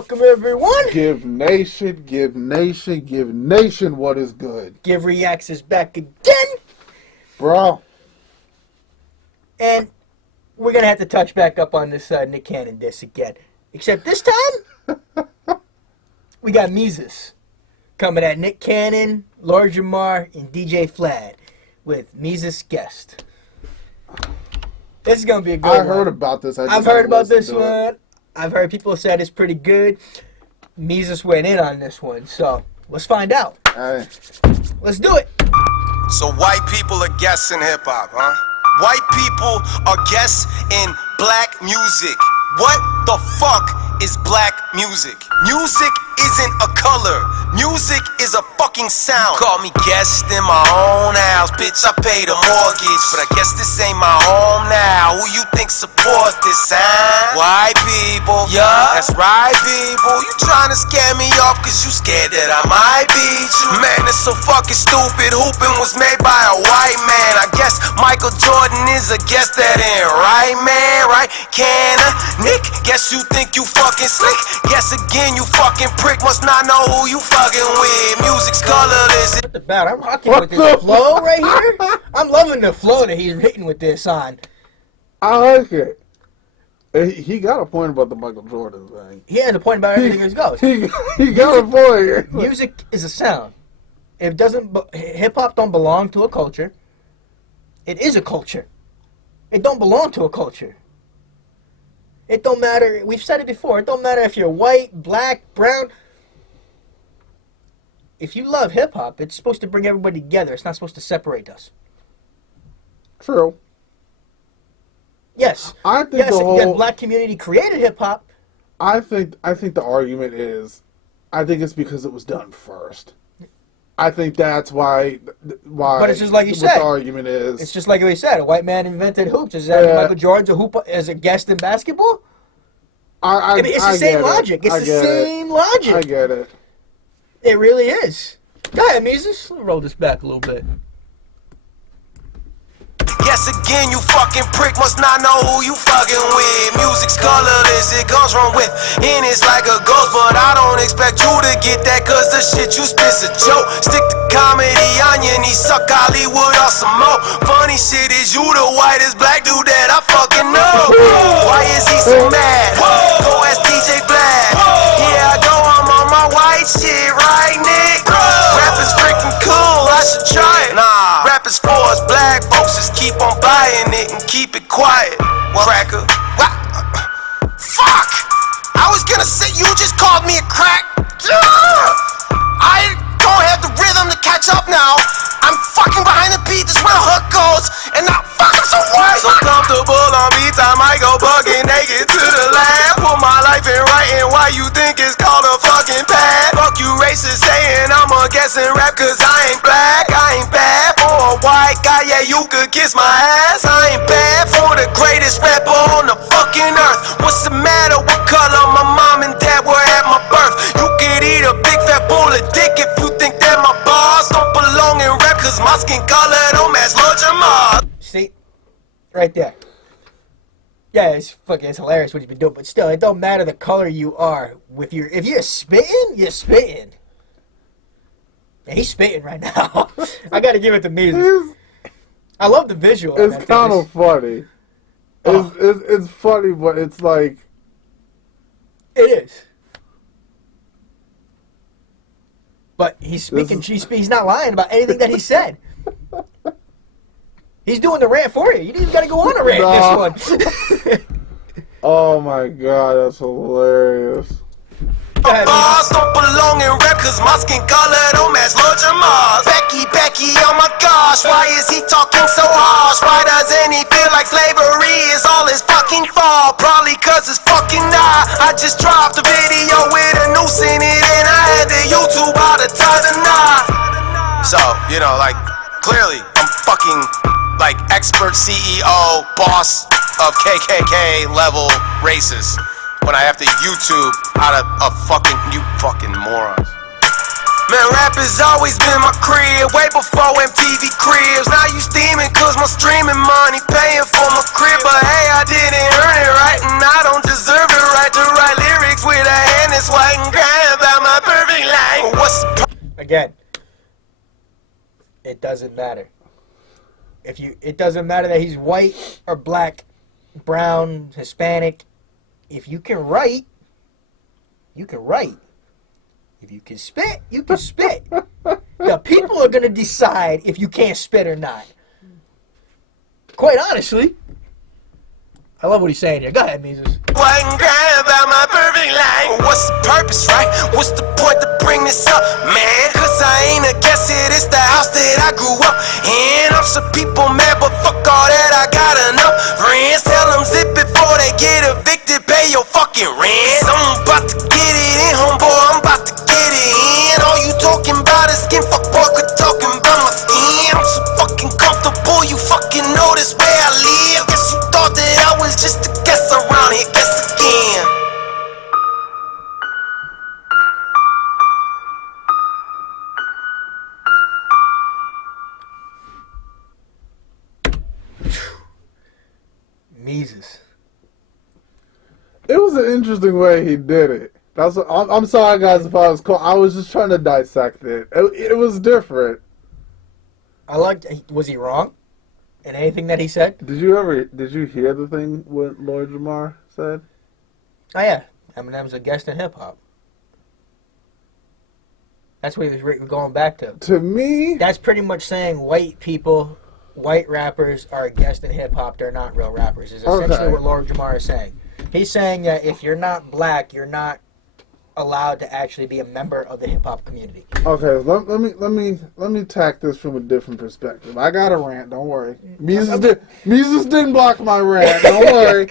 welcome everyone. Giv Nation, Giv Nation, Giv Nation, what is good? Giv Reacts is back again. Bro. And we're going to have to touch back up on this Nick Cannon diss again. Except this time, we got Mesus coming at Nick Cannon, Lord Jamar, and DJ Vlad with Mesus guest. This is going to be a good one. I heard about this. I've heard about this one. I've heard people said it's pretty good. Mesus went in on this one, so let's find out. Hey. Let's do it. So white people are guests in hip-hop, huh? White people are guests in black music. What the fuck is black music? Music isn't a color. Music is a fucking sound. You call me guest in my own house. Bitch, I paid a mortgage, but I guess this ain't my home now. Who you think supports this, huh? White people. Yeah, that's right, people. You trying to scare me off cause you scared that I might beat you. Man, it's so fucking stupid. Hooping was made by a white man. I guess Michael Jordan is a guest that ain't right, man, right? Nick, guess you think you fucking slick. Guess again, you fucking prick. Must not know who you fucking with. Music's colorless. What the bad? I'm rocking with this flow right here. I'm loving the flow that he's hitting with this on. I like it. He got a point about the Michael Jordan thing. He has a point about everything as goes. He got a point. Music is a sound. It doesn't. Hip hop don't belong to a culture. It is a culture. It don't belong to a culture. It don't matter. We've said it before. It don't matter if you're white, black, brown. If you love hip-hop, it's supposed to bring everybody together. It's not supposed to separate us. True. Yes. I think the black community created hip-hop. I think the argument is, I think it's because it was done first. I think that's why. But it's just like you said. The argument is. It's just like we said. A white man invented hoops. Is that Michael Jordan's a hoop as a guest in basketball? I mean, it's the same logic. It's the same logic. I get it. It really is. Go ahead, Mesus. Let's roll this back a little bit. Guess again, you fucking prick must not know who you fucking with. Music's colorless, it comes from within. It's like a ghost, but I don't expect you to get that, cause the shit you spit's a joke. Stick to comedy on your knees, suck Hollywood or some more. Funny shit is you the whitest black dude that I fucking know. Why is he so mad? Go ask DJ Vlad. Here I go, I'm on my white shit, right, Nick? Rap is freaking cool, I should try it. Nah, rap is for us black folks, just keep on buying it and keep it quiet. Cracker. What? Fuck! I was gonna say you just called me a crack. I don't have the rhythm to catch up now. I'm fucking behind the beat, that's where the hook goes. And now, fuck, I'm so worried. So comfortable on beats, I might go bugging naked to the lab. Put my life in writing, why you think it's called a fucking pad? Fuck you racist saying I'm a guessing rap, cause I ain't black. I ain't bad for a white guy, yeah, you could kiss my ass. I ain't bad for the greatest rapper on the fucking earth. What's the matter? What color my mom and dad were at my birth? You could eat a big fat bowl of dick if you think that my bars don't belong in rap, cause my skin color don't match Lord Jamar. See? Right there. Yeah, it's hilarious what he's been doing, but still, it don't matter the color you are. If you're spitting, you're spitting. And he's spitting right now. I gotta give it to Mesus. I love the visual. It's kind of funny. It's funny, but it's like... It is. But he's speaking. He's not lying about anything that he said. He's doing the rant for you. You didn't even got to go on a rant this one. Oh my god, that's hilarious. Bars don't belong in rap, cause my skin color don't match Lord Jamar's. Becky, oh my gosh, why is he talking so harsh? Why doesn't he feel like slavery is all his fucking fault? Probably cause it's fucking not. I just dropped a video with a noose in it, and I had the YouTube out of time to not. So, you know, like, clearly, I'm fucking, like, expert CEO, boss of KKK level racist. When I have to YouTube out of a you fucking morons. Man, rap has always been my crib, way before MTV cribs. Now you steaming cause my streaming money paying for my crib. But hey, I didn't earn it right, and I don't deserve it right to write lyrics with a hand. That's why again, it doesn't matter. It doesn't matter that he's white or black, brown, Hispanic. If you can write, you can write. If you can spit, you can spit. The people are going to decide if you can't spit or not. Quite honestly. I love what he's saying here. Go ahead, Mesus. White and grind about my perfect life. What's the purpose, right? What's the point to bring this up, man? Cause I ain't a guess it, it's the house that I grew up in. I'm some people mad, but fuck all that, I got enough friends. Tell them zip before they get evicted, pay your fucking rent. I'm about to get it in, homeboy, I'm about to get it in. All you talking about is skin, fuck boy, quit talking about my skin. I'm so fucking comfortable, you fucking know this where I live. Guess you thought that I was just a guess around here, guess again. Mesus. It was an interesting way he did it. I'm sorry, guys, if I was cool. I was just trying to dissect it. It was different. Was he wrong in anything that he said? Did you hear the thing what Lord Jamar said? Oh, yeah. Eminem's a guest in hip-hop. That's what he was going back to. To me... That's pretty much saying white rappers are a guest in hip-hop. They're not real rappers. Is essentially what Lord Jamar is saying. He's saying that if you're not black, you're not allowed to actually be a member of the hip-hop community. Okay, let me tack this from a different perspective. I got a rant, don't worry. Mesus didn't block my rant, don't worry.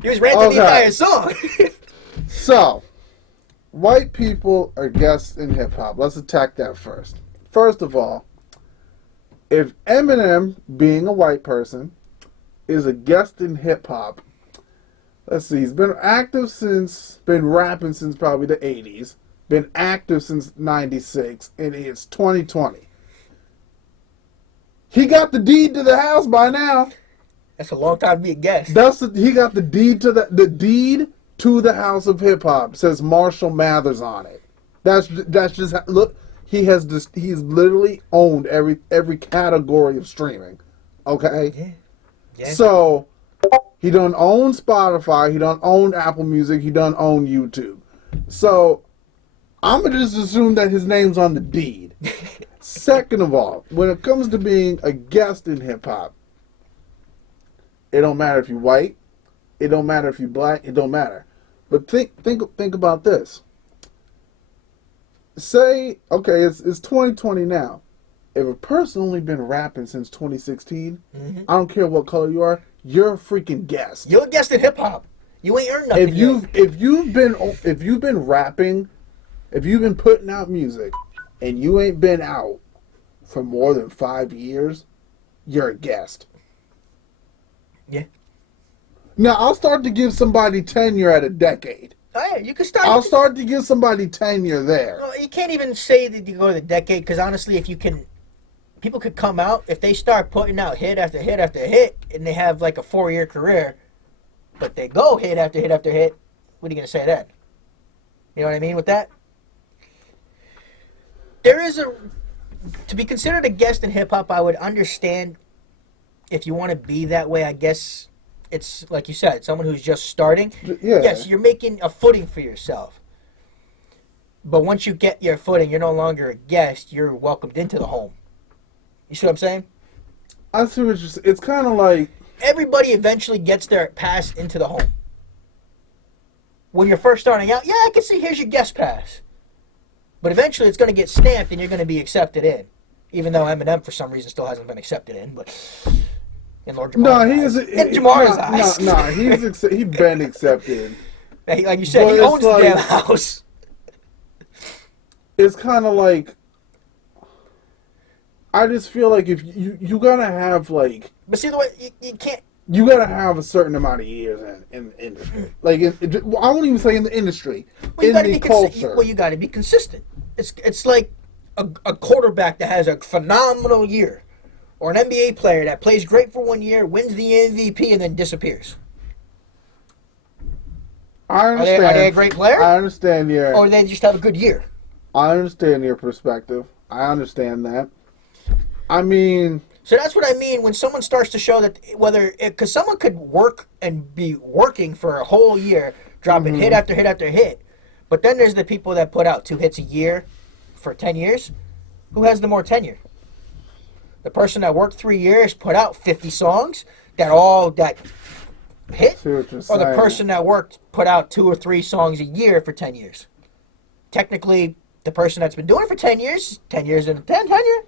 He was ranting the entire song. So, white people are guests in hip-hop. Let's attack that first. First of all, if Eminem, being a white person, is a guest in hip-hop, let's see, he's been rapping since probably the 80s, been active since 96, and it's 2020. He got the deed to the house by now. That's a long time to be a guest. He got the deed to the house of hip hop. Says Marshall Mathers on it. That's just look. He's literally owned every category of streaming. Okay. Yeah. So he don't own Spotify. He don't own Apple Music. He don't own YouTube. So I'm gonna just assume that his name's on the deed. Second of all, when it comes to being a guest in hip hop, it don't matter if you're white, it don't matter if you're black, it don't matter. But think about this. Say, okay, it's 2020 now. If a person only been rapping since 2016, I don't care what color you are, you're a freaking guest. You're a guest in hip hop. You ain't earned nothing. If you've been rapping, if you've been putting out music, and you ain't been out for more than 5 years, you're a guest. Yeah. Now I'll start to give somebody tenure at a decade. Oh, yeah, you can start. I'll start to give somebody tenure there. Well, you can't even say that you go to the decade, because honestly, people could come out, if they start putting out hit after hit after hit, and they have like a 4-year career, but they go hit after hit after hit, what are you going to say then? You know what I mean with that? To be considered a guest in hip-hop, I would understand if you want to be that way. I guess it's, like you said, someone who's just starting. Yeah. Yes, you're making a footing for yourself. But once you get your footing, you're no longer a guest. You're welcomed into the home. You see what I'm saying? I see what you're saying. It's kind of like... Everybody eventually gets their pass into the home. When you're first starting out, yeah, I can see here's your guest pass. But eventually it's going to get stamped and you're going to be accepted in. Even though Eminem, for some reason, still hasn't been accepted in. But in Lord Jamar's eyes. In Jamar's eyes. No, he's been accepted. Like you said, he owns the damn house. It's kind of like... I just feel like if you gotta have like... But see, the way you can't... You gotta have a certain amount of years in the industry. Like, I won't even say in the industry, in the culture. You gotta be consistent. It's like a quarterback that has a phenomenal year. Or an NBA player that plays great for 1 year, wins the MVP, and then disappears. I understand. Are they a great player? I understand, yeah. Or they just have a good year? I understand your perspective. I understand that. I mean, So that's what I mean when someone starts to show that because someone could work and be working for a whole year, dropping hit after hit after hit, but then there's the people that put out 2 hits a year for 10 years. Who has the more tenure? The person that worked 3 years, put out 50 songs that hit, see what you're or the saying. person that put out 2 or 3 songs a year for 10 years. Technically, the person that's been doing it for 10 years, 10 years in a tenure,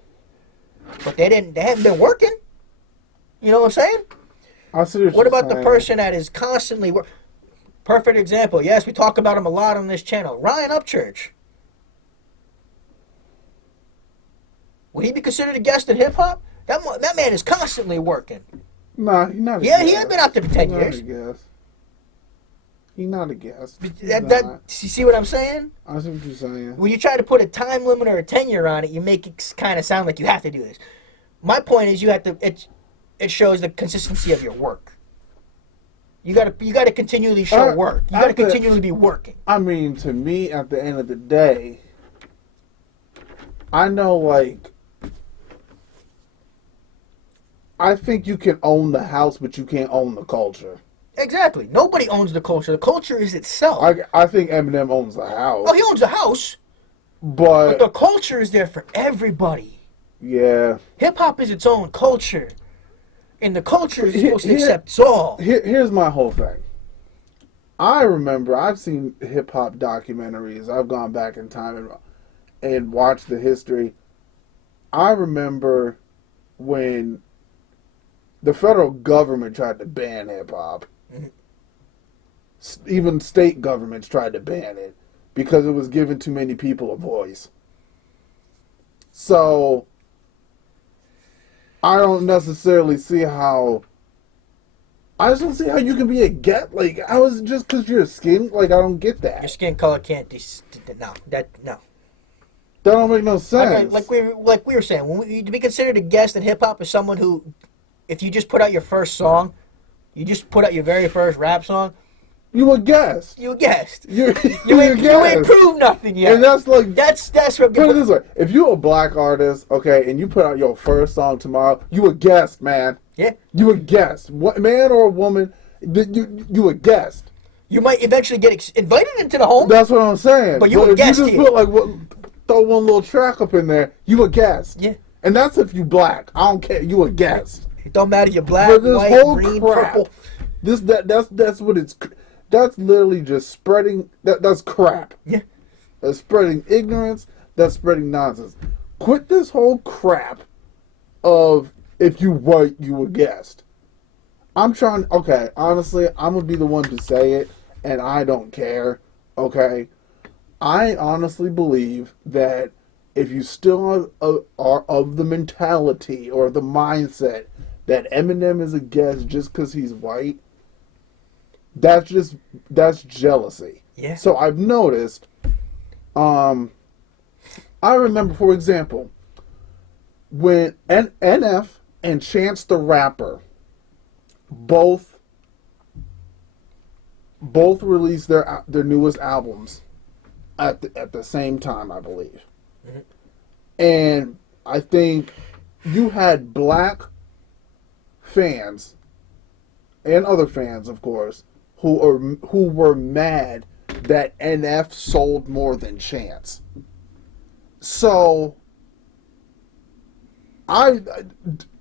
but they haven't been working. You know what I'm saying? I see what What you're about the saying. person that is constantly Perfect example. Yes, we talk about him a lot on this channel. Ryan Upchurch. Would he be considered a guest in hip hop? That man is constantly working. Nah, he's not a Yeah, guest. he had been out there for 10 He's years. Not a guest. He's not a guest. He's You not. see what I'm saying? I see what you're saying. When you try to put a time limit or a tenure on it, you make it kind of sound like you have to do this. My point is, you have to. It shows the consistency of your work. You gotta continually show work. You gotta continually be working. I mean, to me, at the end of the day, I know, like, I think you can own the house, but you can't own the culture. Exactly. Nobody owns the culture. The culture is itself. I think Eminem owns the house. Oh, he owns the house, but but the culture is there for everybody. yeah. Hip hop is its own culture, and the culture is supposed to accept all. Here's my whole thing. I remember I've seen hip hop documentaries. I've gone back in time and watched the history. I remember when the federal government tried to ban hip hop. Even state governments tried to ban it because it was giving too many people a voice. So I don't necessarily see how. I just don't see how you can be a get. Like, I was just because you're skin. Like, I don't get that. Your skin color can't. No. That don't make no sense. Like we were saying, to be considered a guest in hip hop is someone who, if you just put out your first song, you just put out your very first rap song, you a guest. you a guest. You You a ain't guest. proved nothing yet. And that's like that's what put it this way: if you're a black artist, okay, and you put out your first song tomorrow, you a guest, man. Yeah. You a guest, what man or a woman? You a guest. You might eventually get invited into the home. That's what I'm saying. But you a if guest you just here. put like throw one little track up in there, you a guest. Yeah. And that's if you black. I don't care. You a guest. It don't matter if you're black, But this white, whole green, crap, purple. That's what it's. That's literally just spreading. That's crap. Yeah. That's spreading ignorance. That's spreading nonsense. Quit this whole crap of if you white, you a guest. I'm trying. Okay, honestly, I'm gonna be the one to say it, and I don't care. Okay, I honestly believe that if you still are of the mentality or the mindset that Eminem is a guest just because he's white, that's jealousy. Yeah. So I've noticed. I remember, for example, when NF and Chance the Rapper both released their newest albums at the same time, I believe. Mm-hmm. And I think you had black fans and other fans, of course, who were mad that NF sold more than Chance. So I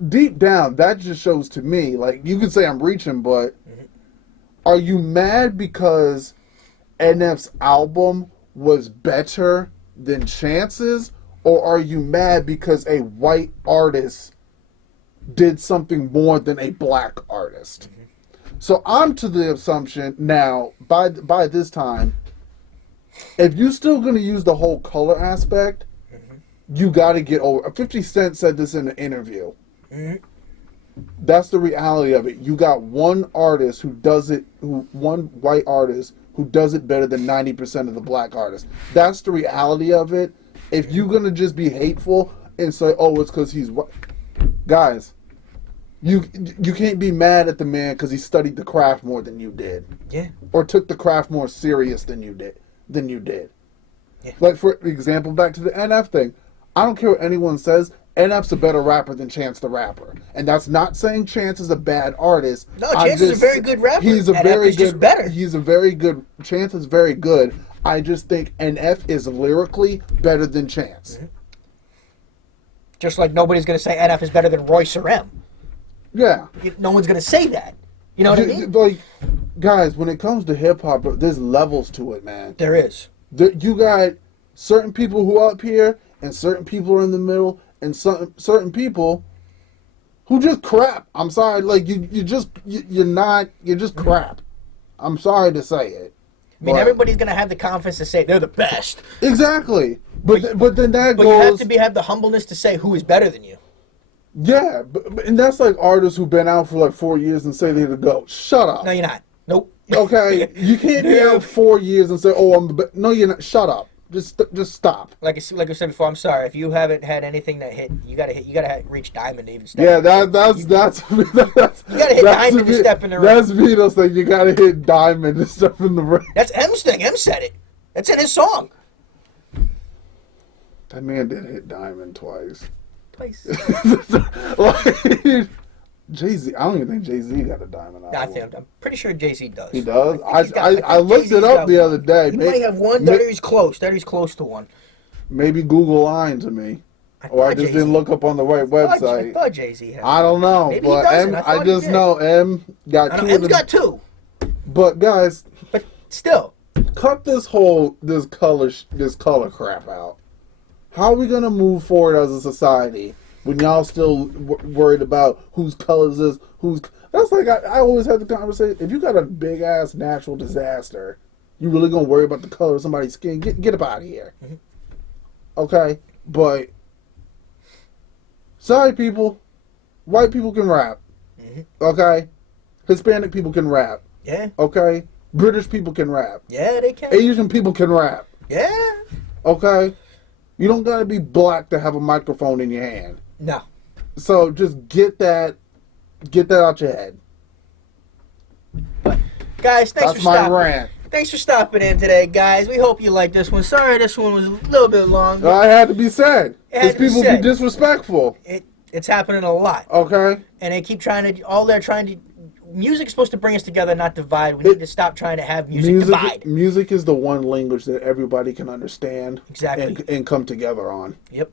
deep down, that just shows to me, like, you could say I'm reaching, but are you mad because NF's album was better than Chance's, or are you mad because a white artist did something more than a black artist? So I'm to the assumption now, by this time, if you're still going to use the whole color aspect, you got to get over. 50 Cent said this in an interview. That's the reality of it. You got one artist one white artist who does it better than 90% of the black artists. That's the reality of it. If you're going to just be hateful and say, oh, it's because he's white. Guys, you can't be mad at the man because he studied the craft more than you did. Yeah. Or took the craft more serious than you did. Yeah. Like, for example, back to the NF thing. I don't care what anyone says. NF's a better rapper than Chance the Rapper. And that's not saying Chance is a bad artist. No, Chance is a very good rapper. He's a NF very is good. just better. He's a very good. Chance is very good. I just think NF is lyrically better than Chance. Mm-hmm. Just like nobody's going to say NF is better than Royce or M. Yeah. No one's going to say that. You know what I mean? Like, guys, when it comes to hip hop, there's levels to it, man. There is. You got certain people who are up here, and certain people are in the middle, and certain people who just crap. I'm sorry, like you're just crap. I'm sorry to say it. I mean, everybody's gonna have the confidence to say they're the best. Exactly, but then that goes. You have to have the humbleness to say who is better than you. Yeah, and that's like artists who've been out for like 4 years and say they're the GOAT. Shut up. No, you're not. Nope. Okay, you can't be out 4 years and say, "Oh, I'm the best." No, you're not. Shut up. Just stop. Like I said before, I'm sorry if you haven't had anything that hit. You gotta reach diamond to even step. Yeah, that's you gotta hit diamond to step in the ring. That's Vito's thing. You gotta hit diamond to step in the ring. That's M's thing. M said it. That's in his song. That man did hit diamond twice. Like, Jay-Z, I don't even think Jay-Z got a diamond album. I'm pretty sure Jay-Z does. He does? I looked it up the other day. He might have one. That he's close. That he's close to one. Maybe Google lying to me. Or I just didn't look up on the right website. I thought Jay-Z had. I don't know. Maybe but he doesn't. I just know M got two. M's got two. But guys, but still, cut this color crap out. How are we gonna move forward as a society when y'all still worried about whose colors is whose? That's like I always have the conversation. If you got a big ass natural disaster, you really gonna worry about the color of somebody's skin? Get up out of here. Mm-hmm. Okay, but sorry, people. White people can rap. Mm-hmm. Okay, Hispanic people can rap. Yeah. Okay, British people can rap. Yeah, they can. Asian people can rap. Yeah. Okay. You don't gotta be black to have a microphone in your hand. No. So just get that out your head. But guys, That's my rant. Thanks for stopping in today, guys. We hope you liked this one. Sorry this one was a little bit long. I had to be said. Because people be disrespectful. It's happening a lot. Okay. And they keep music's supposed to bring us together, not divide. We need to stop trying to have music divide. Music is the one language that everybody can understand. Exactly. And come together on. Yep.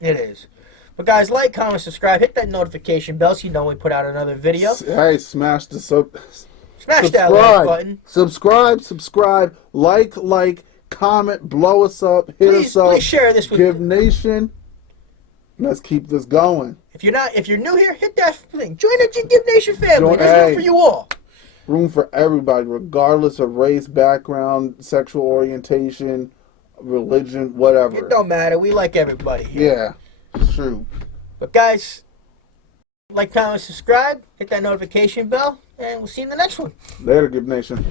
It is. But guys, like, comment, subscribe, hit that notification bell so you know when we put out another video. Hey, smash that like button. Subscribe, like, comment, blow us up, hit us up. Please share this with Givnation. Let's keep this going. If you're new here, hit that thing. Join the Givnation family. There's room for you all. Room for everybody, regardless of race, background, sexual orientation, religion, whatever. It don't matter. We like everybody here. Yeah, true. But guys, like, comment, subscribe, hit that notification bell, and we'll see you in the next one. Later, Givnation.